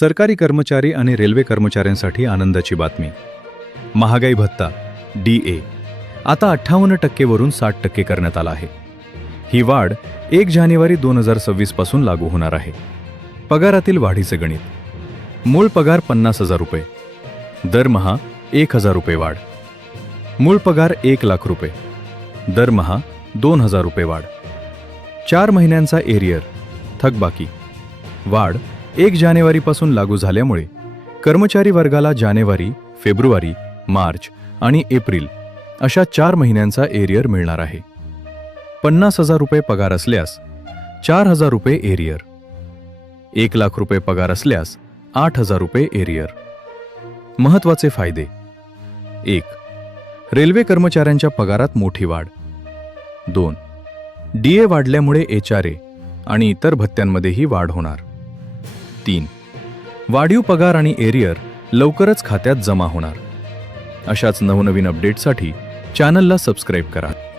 सरकारी कर्मचारी आणि रेल्वे कर्मचाऱ्यांसाठी आनंदाची बातमी. महागाई भत्ता DA आता 58% वरून 60% करण्यात आला आहे. ही वाढ 1 जानेवारी 2026 पासून लागू होणार आहे. पगारातील वाढीचे गणित. मूळ पगार 50,000 रुपये, दरमहा 1,000 रुपये वाढ. मूळ पगार 1,00,000 रुपये, दरमहा 2,000 रुपये वाढ. 4 महिन्यांचा एरियर थकबाकी वाढ 1 जानेवारीपासून लागू झाल्यामुळे कर्मचारी वर्गाला जानेवारी, फेब्रुवारी, मार्च आणि एप्रिल अशा 4 महिन्यांचा एरियर मिळणार आहे. 50,000 रुपये पगार असल्यास 4,000 रुपये एरियर. 1,00,000 रुपये पगार असल्यास 8,000 रुपये एरियर. महत्त्वाचे फायदे. 1. रेल्वे कर्मचाऱ्यांच्या पगारात मोठी वाढ. 2. DA वाढल्यामुळे HRA आणि इतर भत्त्यांमध्येही वाढ होणार. 3. वाढीव पगार आणि एरियर लवकरच खात्यात जमा होणार. अशाच नवनवीन अपडेट्ससाठी चॅनलला सबस्क्राईब करा.